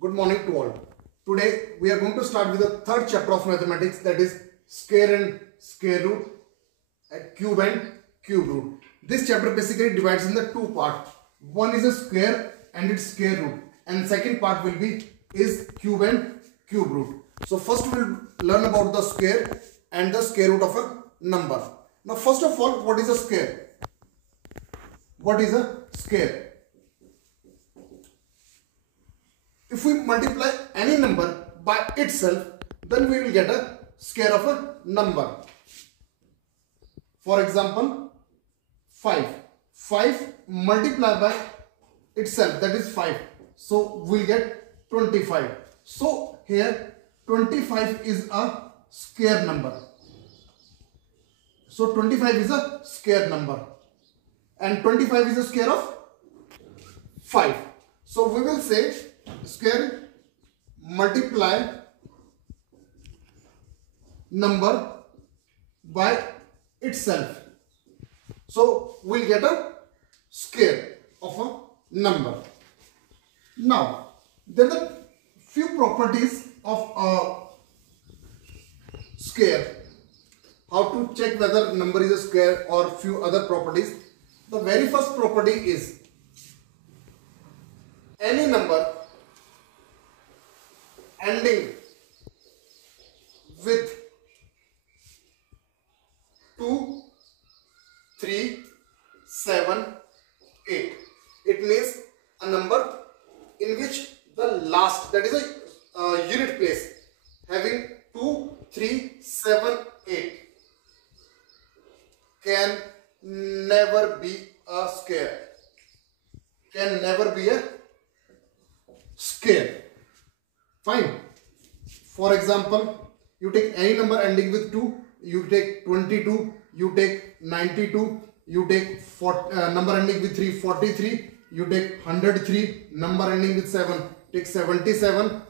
Good morning to all. Today we are going to start with the third chapter of mathematics, that is square and square root, cube and cube root. This chapter basically divides in the two parts. One is a square and its square root, and second part will be is cube and cube root. So first we will learn about the square and the square root of a number. Now first of all, what is a square? What is a square? If we multiply any number by itself, then we will get a square of a number. For example, 5. 5 multiplied by itself, that is 5. So we will get 25. So here 25 is a square number. So 25 is a square number. And 25 is a square of 5. So we will say square multiply number by itself. So we'll get a square of a number. Now there are few properties of a square. How to check whether number is a square or few other properties. The very first property is any number ending with 2, 3, 7, 8. It means a number in which the last, that is a unit place, having 2, 3, 7, 8 can never be a square. Can never be a square. Fine. For example, you take any number ending with 2, you take 22, you take 92, you take number ending with 3, 43, you take 103, number ending with 7, take 77,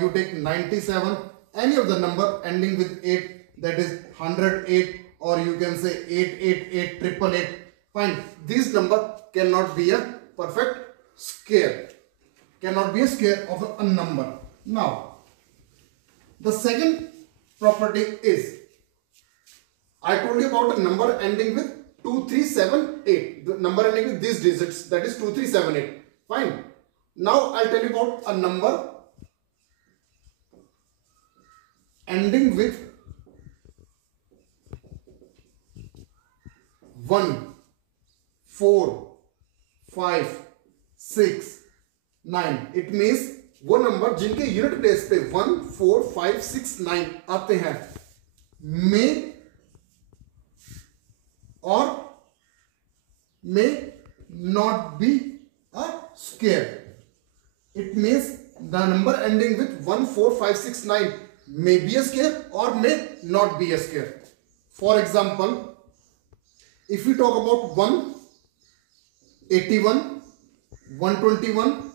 you take 97, any of the number ending with 8, that is 108, or you can say 888, 888. Fine. This number cannot be a perfect square. Cannot be a square of a number. Now, the second property is, I told you about a number ending with 2, 3, 7, 8. The number ending with these digits, that is 2, 3, 7, 8. Fine. Now, I'll tell you about a number ending with 1, 4, 5, 6, 9. It means वो number जिनके unit place पे 1, 4, 5, 6, 9 आते हैं में और may not be a square. It means the number ending with 1, 4, 5, 6, 9 may be a square or may not be a square. For example, if we talk about 181, 121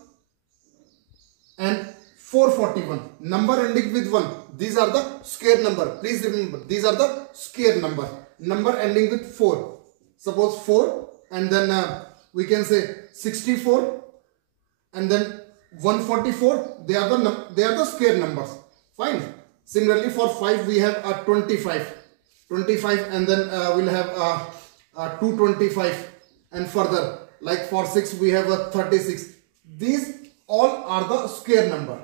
and 441, number ending with 1, these are the square number. Please remember, these are the square number. Number ending with 4, suppose 4, and then we can say 64 and then 144, they are the square numbers. Fine. Similarly, for 5 we have a 25, and then we'll have 225, and further, like for 6 we have a 36. These all are the square number.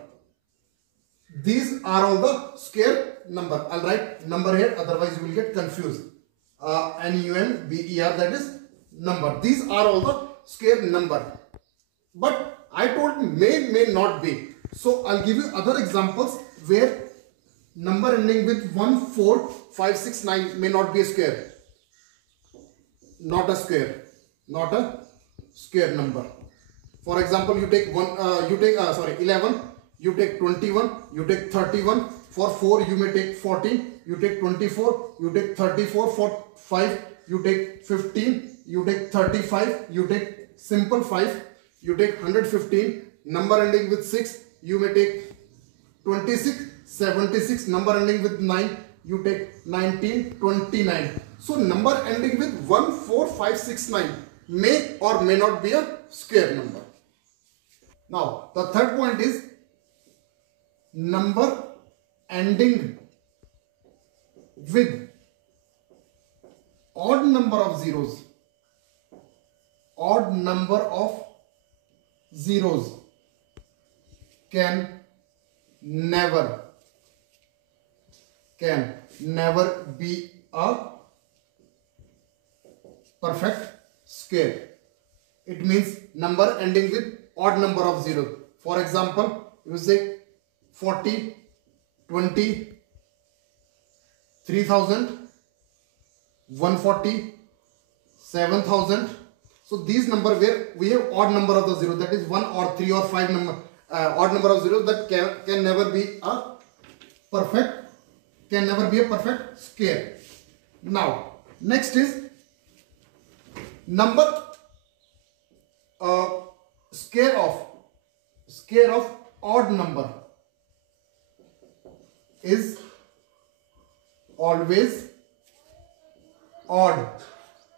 These are all the square number. I'll write number here, otherwise you will get confused. N-U-M-B-E-R, that is number. These are all the square number. But I told may not be. So I'll give you other examples where number ending with 1, 4, 5, 6, 9 may not be a square. Not a square. Not a square number. For example, you take 11, you take 21, you take 31. For 4, you may take 14, you take 24, you take 34. For 5, you take 15, you take 35, you take simple 5, you take 115. Number ending with 6, you may take 26, 76. Number ending with 9, you take 19, 29. So number ending with 1, 4, 5, 6, 9 may or may not be a square number. Now, the third point is number ending with odd number of zeros, odd number of zeros can never be a perfect square. It means number ending with odd number of zeros. For example, you say 40, 20, 3000, 140, 7000. So these number where we have odd number of the zero, that is 1 or 3 or 5 number, odd number of zeros, that can never be a perfect square. Now next is number square of odd number is always odd,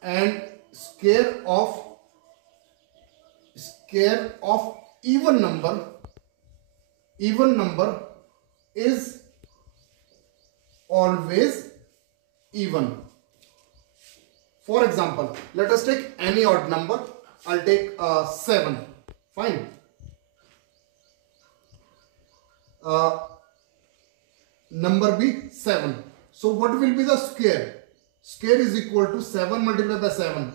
and square of even number is always even. For example, let us take any odd number. I'll take 7. Fine. Number be 7. So what will be the square? Square is equal to 7 multiplied by 7,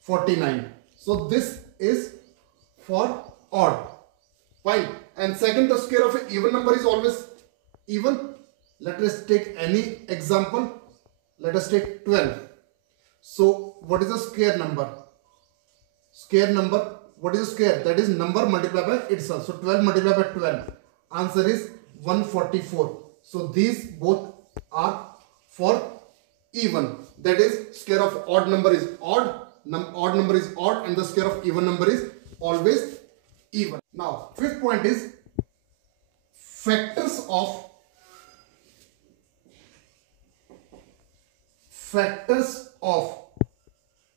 49. So this is for odd. Fine. And second, the square of an even number is always even. Let us take any example. Let us take 12. So what is the square number? Square number, what is the square? That is number multiplied by itself. So 12 multiplied by 12. Answer is 144. So these both are for even. That is, square of odd number is odd, odd number is odd, and the square of even number is always even. Now, fifth point is factors of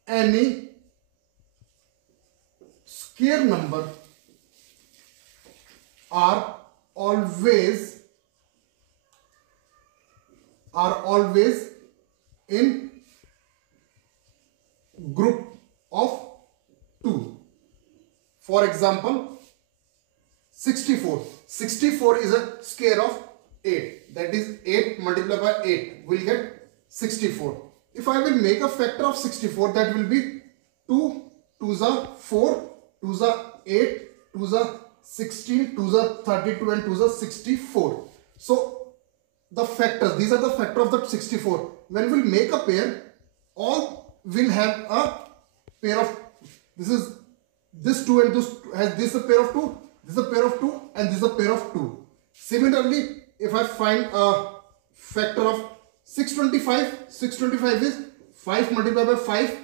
any square number are always in group of 2. For example, 64. 64 is a square of 8. That is 8 multiplied by 8 will get 64. If I will make a factor of 64, that will be 2 2s are 4, 2s are 8, 2s are 16, 2s are 32, and 2s are 64. So the factors, these are the factor of the 64. When we will make a pair, all will have a pair of, this 2 and this has this a pair of 2, this is a pair of 2, and this is a pair of 2. Similarly, if I find a factor of 625 is 5 multiplied by 5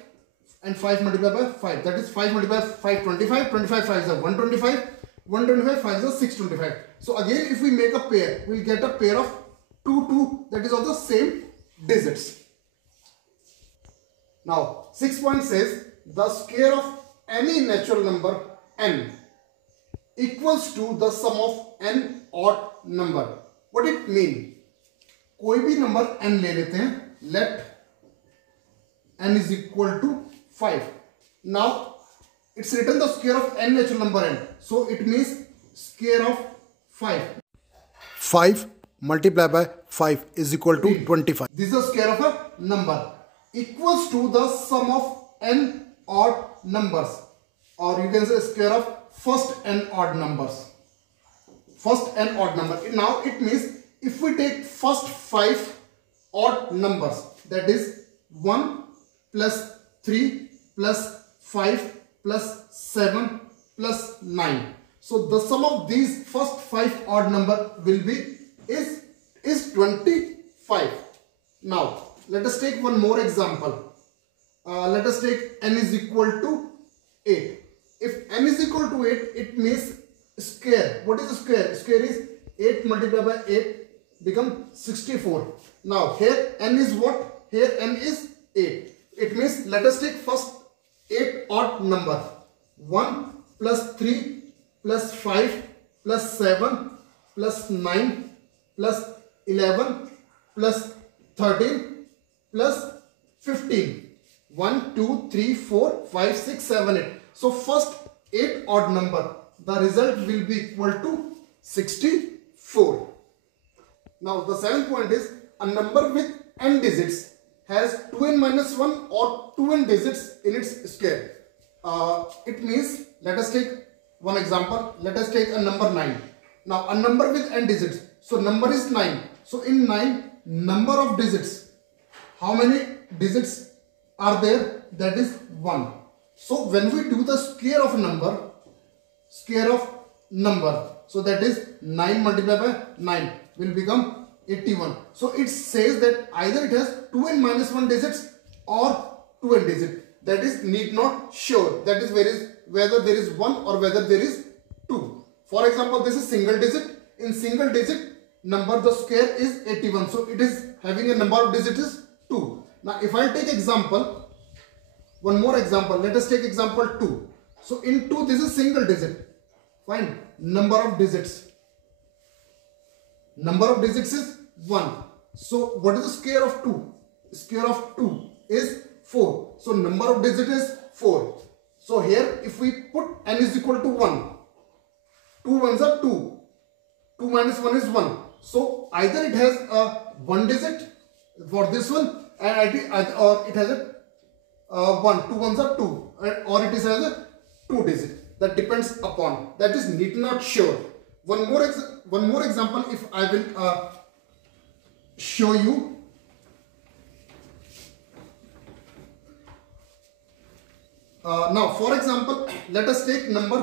and 5 multiplied by 5. That is 5 multiplied by 5, 25, 25 5 is 125, 125 5 is 625. So again, if we make a pair, we will get a pair of 2, 2, that is of the same digits. Now, 6 point says the square of any natural number n equals to the sum of n odd number. What it mean? कोई भी number n ले लेते हैं. Let n is equal to 5. Now, it's written the square of n natural number n. So it means square of 5. 5 multiplied by 5 is equal to 25. This is the square of a number. Equals to the sum of n odd numbers. Or you can say square of first n odd numbers. First n odd number. Now it means if we take first 5 odd numbers, that is 1 plus 3 plus 5 plus 7 plus 9. So the sum of these first 5 odd number will be is 25. Now let us take one more example. Let us take n is equal to 8. If n is equal to 8, it means square. What is the square? Square is 8 multiplied by 8 become 64. Now here n is what? Here n is 8. It means let us take first 8 odd number. 1 plus 3 plus 5 plus 7 plus 9 plus 11 plus 13 plus 15. 1, 2, 3, 4, 5, 6, 7, 8. So first 8 odd number. The result will be equal to 64. Now the 7th point is a number with n digits has 2n minus 1 or 2n digits in its square. It means, let us take one example. Let us take a number 9. Now a number with n digits. So number is 9. So in 9, number of digits. How many digits are there? That is 1. So when we do the square of number, so that is 9 multiplied by 9 will become 81. So it says that either it has 2n minus 1 digits or 2n digit. That is need not sure. That is whether there is 1 or whether there is 2. For example, this is single digit. In single digit number, the square is 81. So it is having a number of digits is 2. Now if I take example, one more example, let us take example 2. So in 2, this is single digit. Fine. Number of digits. Number of digits is 1. So what is the square of 2? Square of 2 is 4. So number of digits is 4. So here if we put n is equal to 1, 2 ones are 2. 2 minus 1 is 1. So either it has a 1 digit for this one, or it has a 1. 2 ones are 2, or it has a 2 digit. That depends upon. That is need not sure. One more example if I will show you. Now for example, let us take number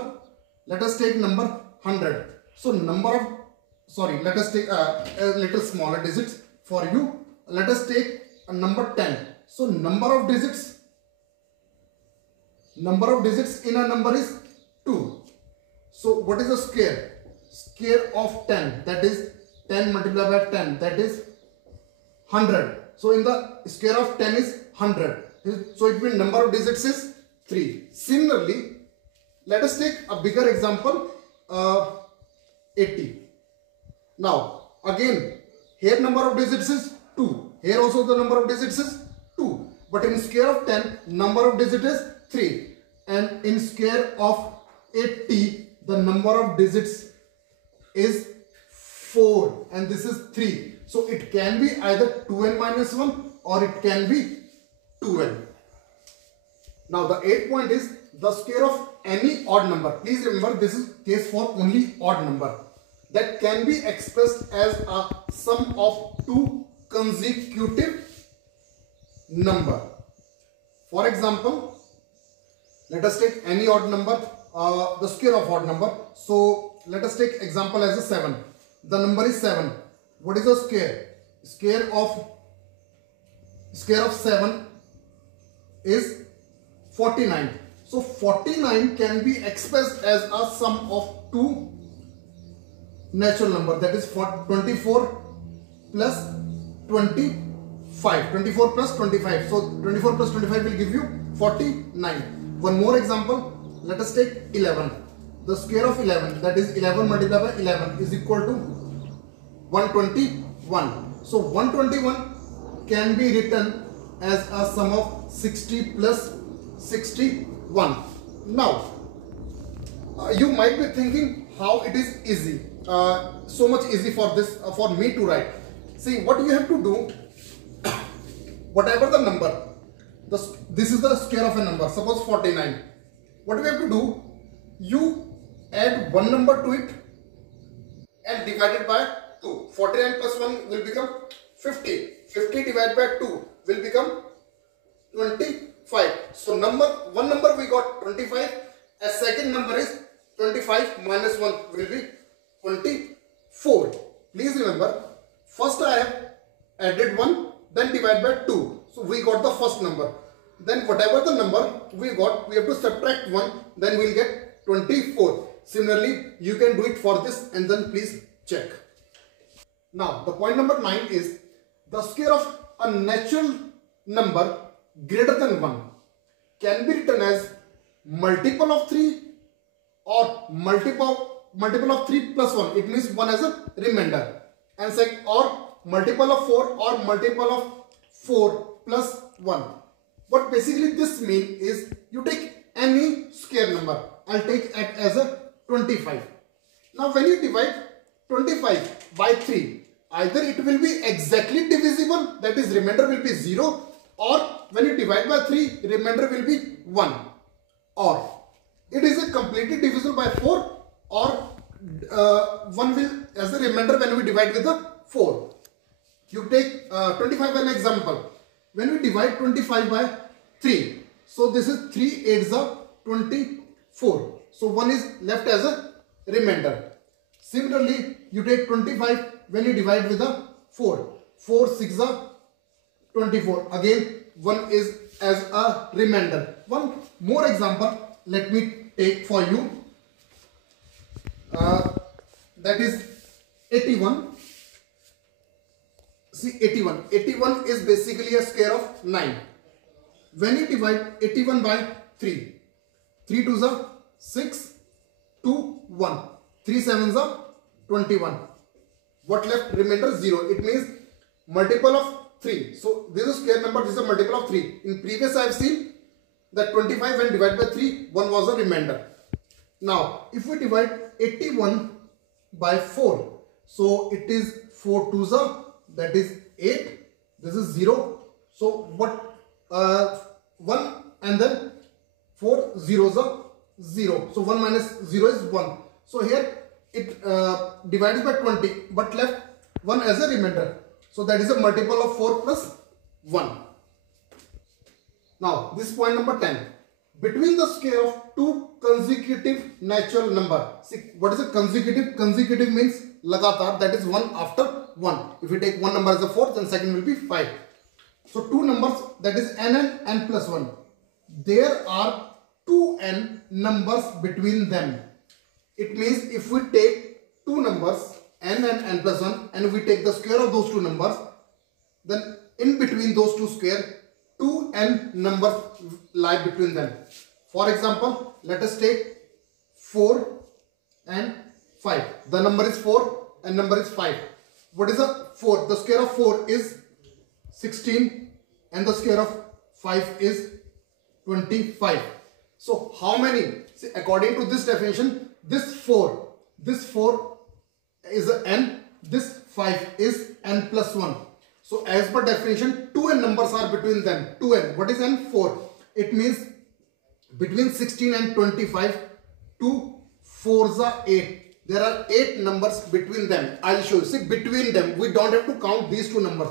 100. So let us take a little smaller digits for you. Let us take a number 10. So number of digits in a number is 2. So what is the square? Square of 10, that is 10 multiplied by 10, that is 100. So in the square of 10 is 100. So it means number of digits is 3. Similarly, let us take a bigger example, 80. Now again, here number of digits is 2. Here also the number of digits is 2. But in square of 10, number of digits is 3. And in square of 80, the number of digits is 4 and this is 3. So it can be either 2n minus 1 or it can be 2n. Now the 8th point is the square of any odd number. Please remember, this is case for only odd number. That can be expressed as a sum of 2 consecutive number. For example, let us take any odd number, the square of odd number. So let us take example as a 7. The number is 7. What is the square? Square of 7 is 49. So 49 can be expressed as a sum of 2 natural number, that is 24 plus 25. 24 plus 25. So 24 plus 25 will give you 49. One more example, let us take 11. The square of 11, that is 11 multiplied by 11 is equal to 121. So 121 can be written as a sum of 60 plus 61. Now, you might be thinking how it is easy, so much easy for me to write. See, what you have to do, whatever the number, this is the square of a number, suppose 49. What you have to do, you add one number to it and divide it by 2. 49 plus 1 will become 50. 50 divided by 2 will become 25. So one number we got 25. A second number is 25 minus 1 will be 24. Please remember, first I have added 1, then divide by 2. So we got the first number. Then whatever the number we got, we have to subtract 1, then we will get 24. Similarly, you can do it for this and then please check. Now, the point number 9 is the square of a natural number greater than 1 can be written as multiple of 3 or multiple multiple of 3 plus 1, it means 1 as a remainder. And second, or multiple of 4 or multiple of 4 plus 1. What basically this means is you take any square number. I'll take it as a 25. Now when you divide 25 by 3, either it will be exactly divisible, that is remainder will be 0, or when you divide by 3, remainder will be 1, or it is a completely divisible by 4, or 1 will as a remainder when we divide with the 4. You take 25 as an example. When we divide 25 by 3, so this is 3 8s are 24. So 1 is left as a remainder. Similarly, you take 25 when you divide with the 4. 4 6 are 24. Again, 1 is as a remainder. One more example, let me take for you. That is 81. See 81. 81 is basically a square of 9. When you divide 81 by 3, 3 2s are 6, 2 1, 3 7s are 21. What left? Remainder 0. It means multiple of 3. So this is a square number, this is a multiple of 3. In previous I have seen that 25 when divided by 3, 1 was a remainder. Now if we divide 81 by 4, so it is 4 2s are, that is 8, this is 0. So what 1 and then 4 zeros are 0. So 1 minus 0 is 1. So here it divides by 20, but left 1 as a remainder. So that is a multiple of 4 plus 1. Now this is point number 10. Between the square of two consecutive natural number. See what is a consecutive? Consecutive means lagatar, that is 1 after 1. If we take one number as a 4, then second will be 5. So two numbers, that is n and n plus 1. There are 2n numbers between them. It means if we take two numbers n and n plus 1 and we take the square of those two numbers, then in between those two square, 2n numbers lie between them. For example, let us take 4 and 5. The number is 4 and number is 5. What is a 4? The square of 4 is 16 and the square of 5 is 25. So how many? See, according to this definition, this 4 is a n, this 5 is n plus 1. So as per definition, 2n numbers are between them. 2n. What is n? 4. It means between 16 and 25, 2 4s are 8. There are 8 numbers between them. I'll show you. See, between them, we don't have to count these two numbers.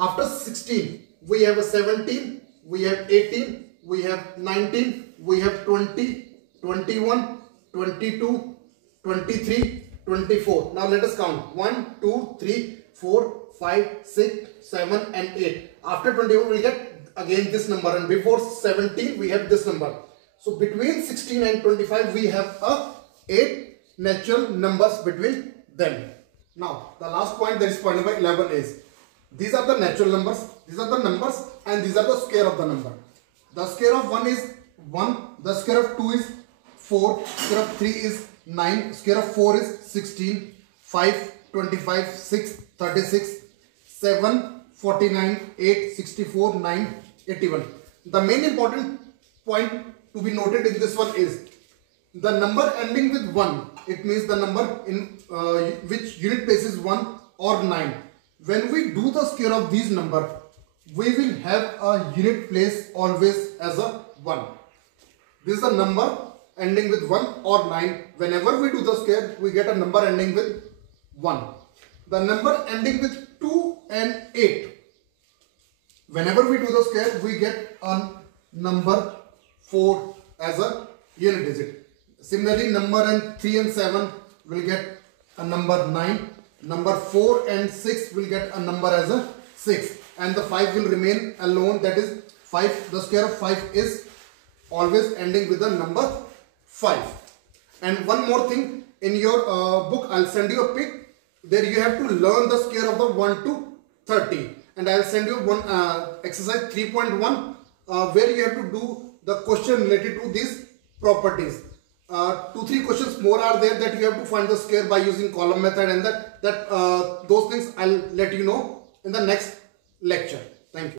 After 16, we have a 17, we have 18, we have 19, we have 20, 21, 22, 23, 24. Now let us count. 1, 2, 3, 4, 5, 6, 7 and 8. After 21 we get again this number, and before 17 we have this number. So between 16 and 25 we have 8 natural numbers between them. Now the last point, that is point number 11, is these are the natural numbers, these are the numbers, and these are the square of the number. The square of 1 is 1, the square of 2 is 4, square of 3 is 9, square of 4 is 16, 5, 25, 6, 36, 7, 49, 8, 64, 9, 81. The main important point to be noted in this one is the number ending with 1. It means the number in which unit place is 1 or 9. When we do the square of these numbers, we will have a unit place always as a 1. This is a number ending with 1 or 9. Whenever we do the square, we get a number ending with 1. The number ending with 2 and 8. Whenever we do the square, we get a number 4 as a unit digit. Similarly, number 3 and 7 will get a number 9. Number 4 and 6 will get a number as a 6. And the 5 will remain alone, that is 5. The square of 5 is always ending with the number 5. And one more thing, in your book, I'll send you a pic. There you have to learn the square of the 1 to 30. And I'll send you one exercise 3.1 where you have to do the question related to these properties. 2-3 questions more are there that you have to find the square by using column method, and those things I'll let you know in the next lecture. Thank you.